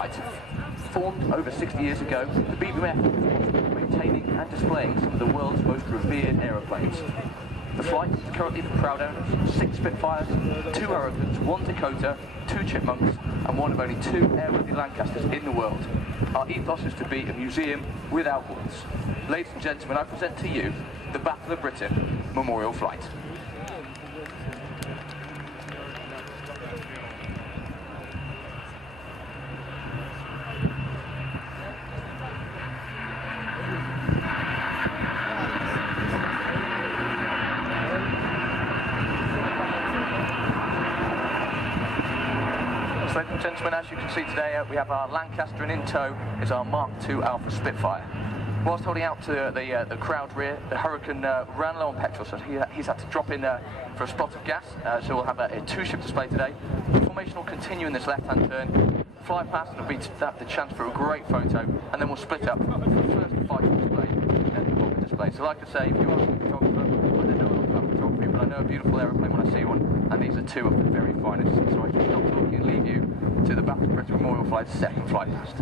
Flight. Formed over 60 years ago, the BBMF is responsible for maintaining and displaying some of the world's most revered aeroplanes. The flight is currently the proud owners: 6 Spitfires, 2 Hurricanes, 1 Dakota, 2 Chipmunks, and one of only 2 airworthy Lancasters in the world. Our ethos is to be a museum without walls. Ladies and gentlemen, I present to you the Battle of Britain Memorial Flight. Ladies and gentlemen, as you can see today, we have our Lancaster, and in tow is our Mark II Alpha Spitfire. Whilst holding out to the crowd rear, the Hurricane ran low on petrol, so he's had to drop in for a spot of gas. So we'll have a 2-ship display today. The formation will continue in this left-hand turn, fly past, and it'll be the chance for a great photo, and then we'll split up for the first fighting display and then the corporate display. So like I say, if you are a photographer, I don't know a lot about photography, but I know a beautiful aeroplane when I see one, and these are 2 of the very finest. So I should stop talking and leave you to the Battle of Britain Memorial Flight's second flight past.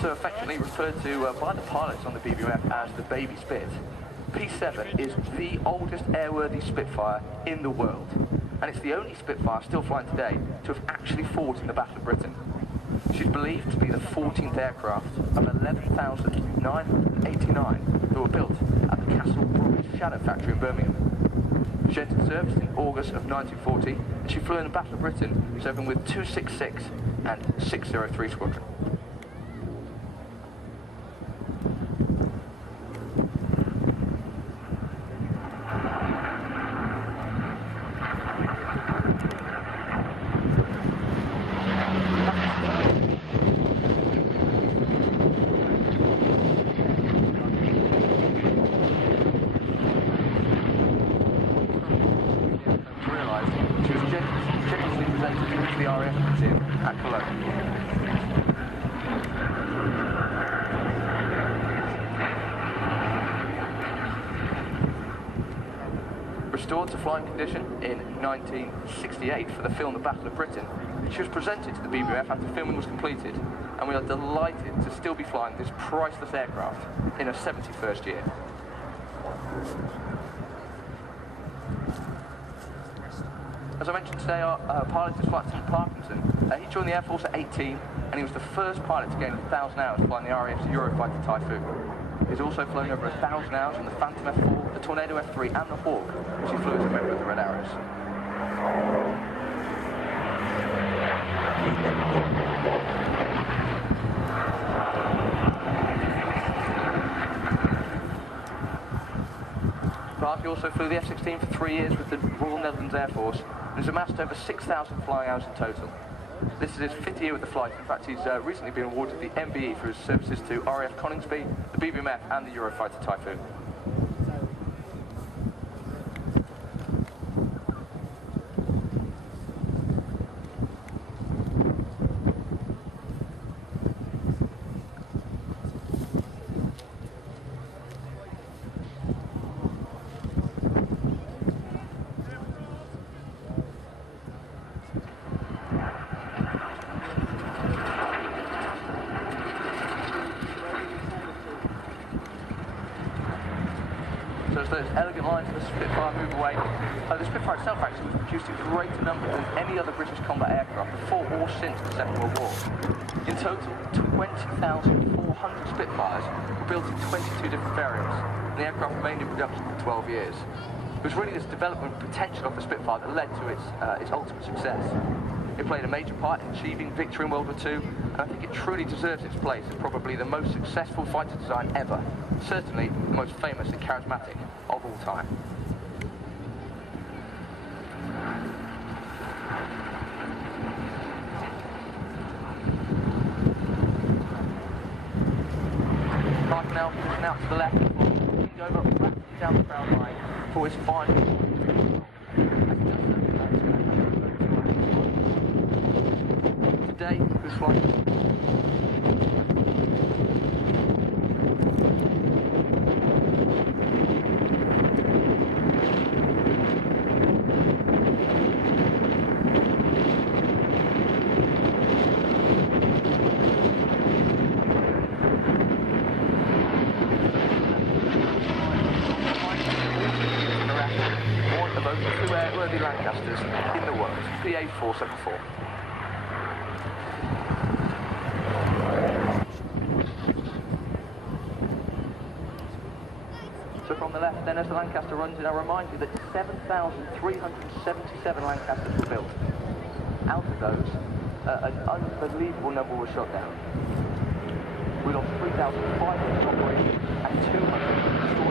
So affectionately referred to by the pilots on the BBMF as the Baby Spit, P7 is the oldest airworthy Spitfire in the world, and it's the only Spitfire still flying today to have actually fought in the Battle of Britain. She's believed to be the 14th aircraft of 11,989 that were built at the Castle Bromwich Shadow Factory in Birmingham. She entered service in August of 1940, and she flew in the Battle of Britain, serving with 266 and 603 Squadron. She was generously presented to the RAF Museum at Cologne. Restored to flying condition in 1968 for the film The Battle of Britain, she was presented to the BBMF after filming was completed, and we are delighted to still be flying this priceless aircraft in her 71st year. As I mentioned today, our pilot is Flight Attendant Parkinson. He joined the Air Force at 18, and he was the first pilot to gain 1,000 hours flying the RAF's Eurofighter Typhoon. He's also flown over 1,000 hours on the Phantom F4, the Tornado F3, and the Hawk, which he flew as a member of the Red Arrows. Parky also flew the F-16 for 3 years with the Royal Netherlands Air Force, and has amassed over 6,000 flying hours in total. This is his 5th year with the flight. In fact, he's recently been awarded the MBE for his services to RAF Coningsby, the BBMF, and the Eurofighter Typhoon. move away. The Spitfire itself actually was produced in greater numbers than any other British combat aircraft before or since the Second World War. In total, 20,400 Spitfires were built in 22 different variants, and the aircraft remained in production for 12 years. It was really this development potential of the Spitfire that led to its ultimate success. It played a major part in achieving victory in World War II, and I think it truly deserves its place as probably the most successful fighter design ever, certainly the most famous and charismatic of all time. Mark now pushing out to the left, looking over rapidly down the ground line for his final. Today, this flight. Lancasters in the world, PA 474. So from the left then, as the Lancaster runs in, I remind you that 7,377 Lancasters were built. Out of those, an unbelievable number were shot down. We lost 3,500 operations and 200 restored.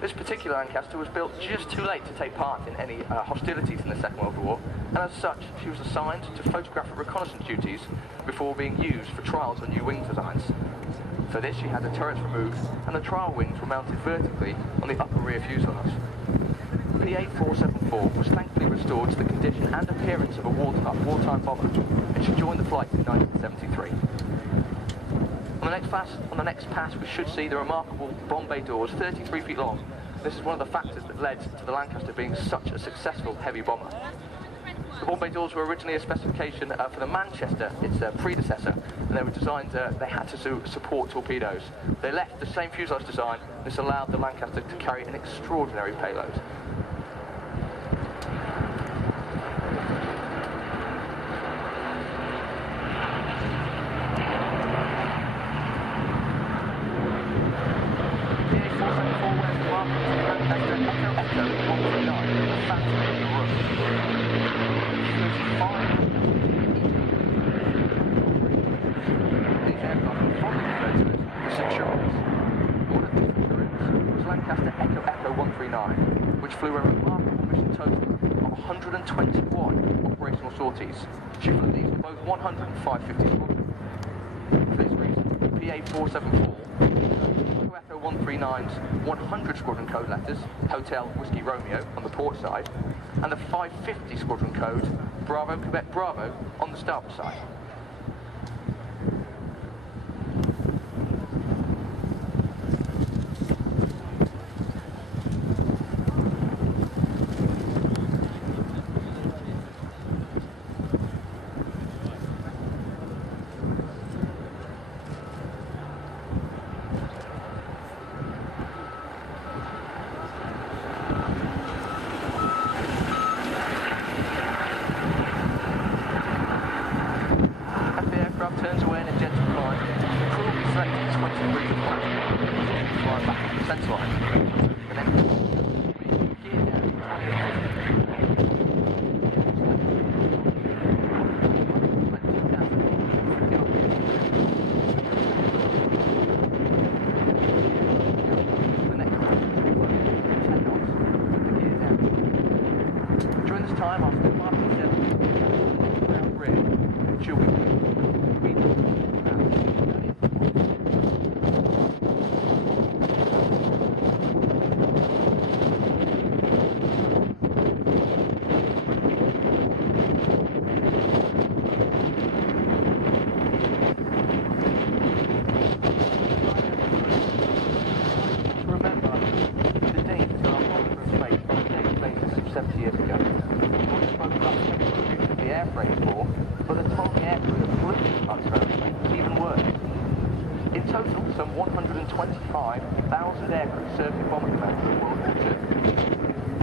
This particular Lancaster was built just too late to take part in any hostilities in the Second World War, and as such, she was assigned to photographic reconnaissance duties before being used for trials on new wing designs. For this, she had the turrets removed, and the trial wings were mounted vertically on the upper rear fuselage. PA 474 was thankfully restored to the condition and appearance of a wartime bomber, and she joined the flight in 1973. On the next pass, we should see the remarkable bomb bay doors, 33 feet long. This is one of the factors that led to the Lancaster being such a successful heavy bomber. The bomb bay doors were originally a specification for the Manchester, its predecessor, and they were designed, they had to support torpedoes. They left the same fuselage design, and this allowed the Lancaster to carry an extraordinary payload. Which flew a remarkable mission total of 121 operational sorties. She flew these for both 100 and 550 squadron. For this reason, PA 474, Echo 139's 100 squadron code letters, Hotel Whiskey Romeo on the port side, and the 550 squadron code, Bravo Quebec Bravo on the starboard side. Turns away in a gentle climb, the crew will be selecting 20 degrees of flight, flying back to the centre line. The next gear down. During this time, after the party set ground rear, she'll be total, some 125,000 aircraft served in bomber commands in World War II.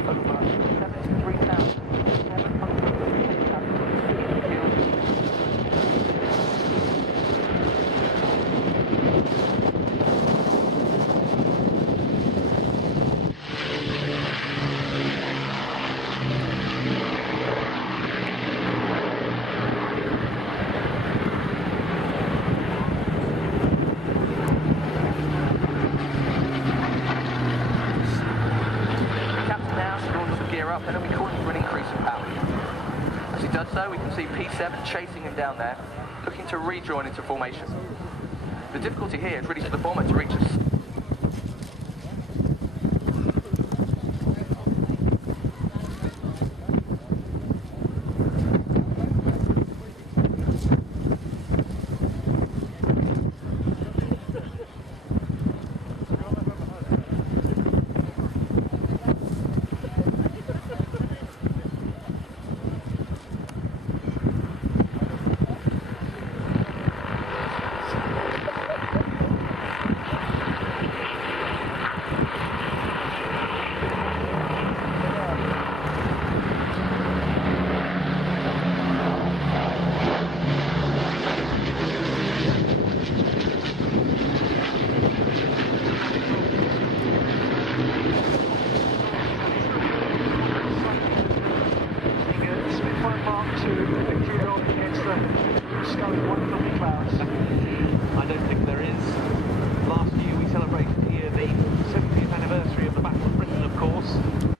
Over 73,700 killed. Up, and he'll be calling for an increase in power. As he does so, we can see P7 chasing him down there, looking to rejoin into formation. The difficulty here is really for the bomber to reach us. Mark II, victory roll against the snowy, wonderful clouds.